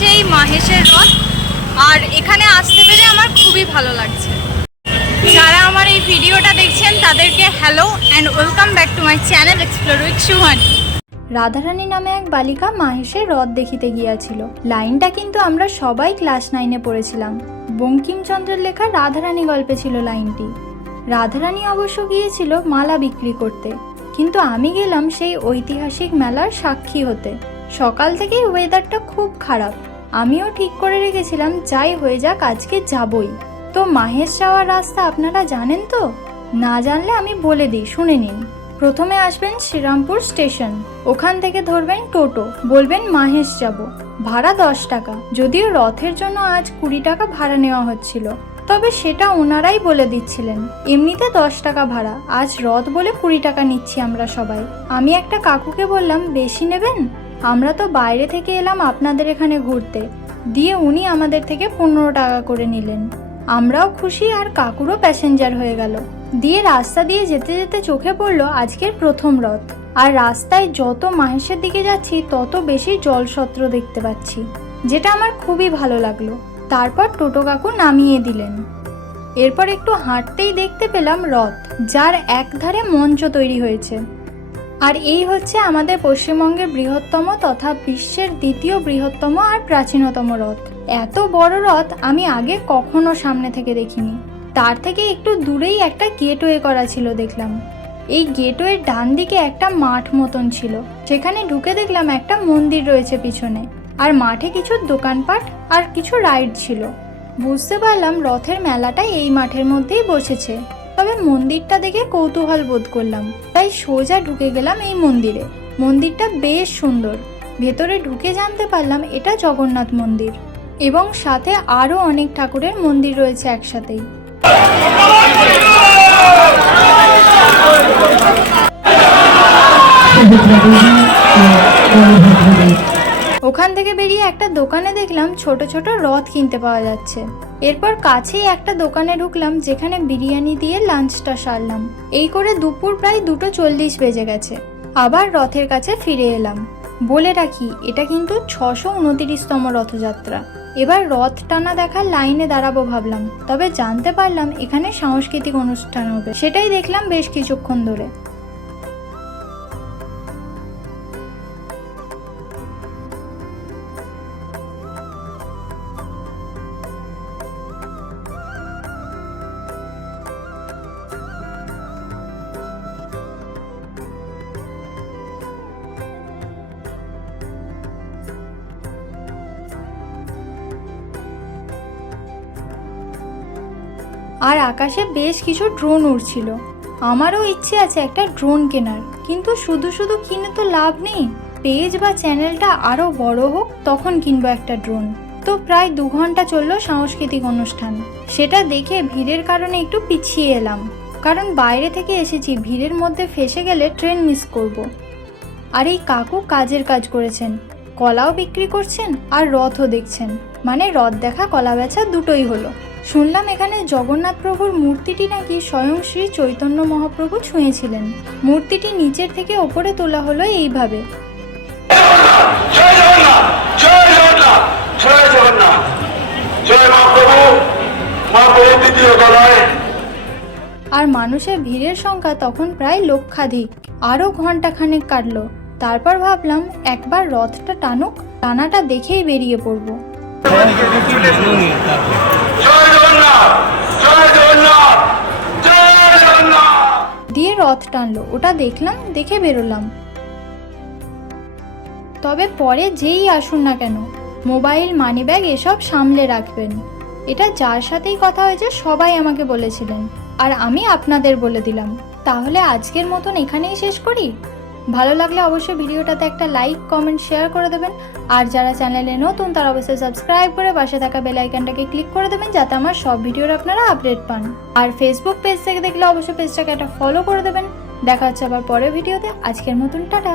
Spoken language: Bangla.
হচ্ছে এই মাহেশের রথ, আর এখানে আসতে পেরে আমার খুবই ভালো লাগছে। যারা আমার এই ভিডিওটা দেখছেন তাদেরকে hello and welcome back to my channel explore with Suhani. Radharani নামে এক বালিকা মাহেশের রথ দেখিতে গিয়াছিল। লাইনটা কিন্তু আমরা সবাই ক্লাস 9-এ পড়েছিলাম। বঙ্কিমচন্দ্রের লেখা রাধারানী গল্পে ছিল লাইনটি। রাধারানী অবশ্য গিয়েছিল মালা বিক্রি করতে, কিন্তু আমি গেলাম সেই ঐতিহাসিক মেলার সাক্ষী হতে। সকাল থেকেই ওয়েদারটা খুব খারাপ, আমিও ঠিক করে রেখেছিলাম যাই হয়ে যাক আজকে যাবই। তো মাহেশ যাওয়ার রাস্তা আপনারা জানেন তো? না জানলে আমি বলে দিই, শুনে নিন। প্রথমে আসবেন শ্রীরামপুর স্টেশন, ওখান থেকে ধরবেন টোটো, বলবেন মাহেশ যাব, ভাড়া 10 টাকা। যদিও রথের জন্য আজ 20 টাকা ভাড়া নেওয়া হচ্ছিল, তবে সেটা ওনারাই বলে দিচ্ছিলেন। এমনিতে 10 টাকা ভাড়া, আজ রথ বলে 20 টাকা নিচ্ছি আমরা সবাই। আমি একটা কাকুকে বললাম, বেশি নেবেন? আমরা তো বাইরে থেকে এলাম আপনাদের এখানে ঘুরতে, দিয়ে উনি আমাদের থেকে 15 টাকা করে নিলেন। আমরাও খুশি, আর কাকুরও প্যাসেঞ্জার হয়ে গেল। দিয়ে রাস্তা দিয়ে যেতে যেতে চোখে পড়লো আজকের প্রথম রথ, আর রাস্তায় যত মাহেশের দিকে যাচ্ছি তত বেশি জলছত্র দেখতে পাচ্ছি, যেটা আমার খুবই ভালো লাগলো। তারপর টোটো কাকু নামিয়ে দিলেন। এরপর একটু হাঁটতেই দেখতে পেলাম রথ, যার একধারে মঞ্চ তৈরি হয়েছে। আর এই হচ্ছে আমাদের পশ্চিমবঙ্গের বৃহত্তম তথা বিশ্বের দ্বিতীয় বৃহত্তম আর প্রাচীনতম রথ। এত বড় রথ আমি আগে কখনো সামনে থেকে দেখিনি। তার থেকে একটু দূরেই একটা গেটওয়ে করা ছিল দেখলাম। এই গেটওয়ের ডান দিকে একটা মাঠ মতন ছিল, সেখানে ঢুকে দেখলাম একটা মন্দির রয়েছে পিছনে, আর মাঠে কিছু দোকানপাট আর কিছু রাইড ছিল। বুঝতে পারলাম রথের মেলাটা এই মাঠের মধ্যেই বসেছে। তবে মন্দিরটা দেখে কৌতূহল বোধ করলাম, তাই সোজা ঢুকে গেলাম এই মন্দিরে। মন্দিরটা বেশ সুন্দর। ভেতরে ঢুকে জানতে পারলাম এটা জগন্নাথ মন্দির, এবং সাথে আরও অনেক ঠাকুরের মন্দির রয়েছে একসাথেই। ওখান থেকে বেরিয়ে একটা দোকানে দেখলাম ছোট ছোট রথ কিনতে পাওয়া যাচ্ছে। এরপর কাছেই একটা দোকানে ঢুকলাম, যেখানে বিরিয়ানি দিয়ে লাঞ্চটা সারলাম। এই করে দুপুর প্রায় 2:40 বেজে গেছে। আবার রথের কাছে ফিরে এলাম। বলে রাখি, এটা কিন্তু 629তম রথযাত্রা। এবার রথ টানা দেখার লাইনে দাঁড়াবো ভাবলাম, তবে জানতে পারলাম এখানে সাংস্কৃতিক অনুষ্ঠান হবে। সেটাই দেখলাম বেশ কিছুক্ষণ ধরে। আর আকাশে বেশ কিছু ড্রোন উড়ছিল। আমারও ইচ্ছে আছে একটা ড্রোন কেনার, কিন্তু শুধু শুধু কিনে তো লাভ নেই। পেজ বা চ্যানেলটা আরও বড় হোক, তখন কিনবো একটা ড্রোন। তো প্রায় 2 ঘন্টা চললো সাংস্কৃতিক অনুষ্ঠান। সেটা দেখে ভিড়ের কারণে একটু পিছিয়ে এলাম, কারণ বাইরে থেকে এসেছি, ভিড়ের মধ্যে ফেসে গেলে ট্রেন মিস করব। আর এই কাকু কাজের কাজ করেছেন, কলাও বিক্রি করছেন আর রথও দেখছেন, মানে রথ দেখা কলা বেচা দুটোই হলো। শুনলাম এখানে জগন্নাথ প্রভুর মূর্তিটি নাকি স্বয়ং শ্রী চৈতন্য মহাপ্রভু ছুঁয়েছিলেন। মূর্তিটি নিচের থেকে ওপরে তোলা হলো এইভাবে। আর মানুষের ভিড়ের সংখ্যা তখন প্রায় লক্ষাধিক। আরও ঘন্টাখানেক কাটলো। তারপর ভাবলাম একবার রথটা টানুক, টানাটা দেখেই বেরিয়ে পড়বো। দিয়ে রথ টানলো, ওটা দেখলাম, দেখে বেরোলাম। তবে পরে যেই আসুন না কেন, মোবাইল, মানিব্যাগ এসব সামলে রাখবেন। এটা যার সাথেই কথা হয়েছে সবাই আমাকে বলেছিলেন, আর আমি আপনাদের বলে দিলাম। তাহলে আজকের মতন এখানেই শেষ করি। ভালো লাগলে অবশ্যই ভিডিওটাতে একটা লাইক, কমেন্ট, শেয়ার করে দেবেন। আর যারা চ্যানেলে নতুন তারা অবশ্যই সাবস্ক্রাইব করে পাশে থাকা বেল আইকনটাকে ক্লিক করে দেবেন, যাতে আমার সব ভিডিওর আপনারা আপডেট পান। আর ফেসবুক পেজ থেকে দেখলে অবশ্যই পেজটাকে একটা ফলো করে দেবেন। দেখা হচ্ছে আবার পরের ভিডিওতে। আজকের মতন টাটা।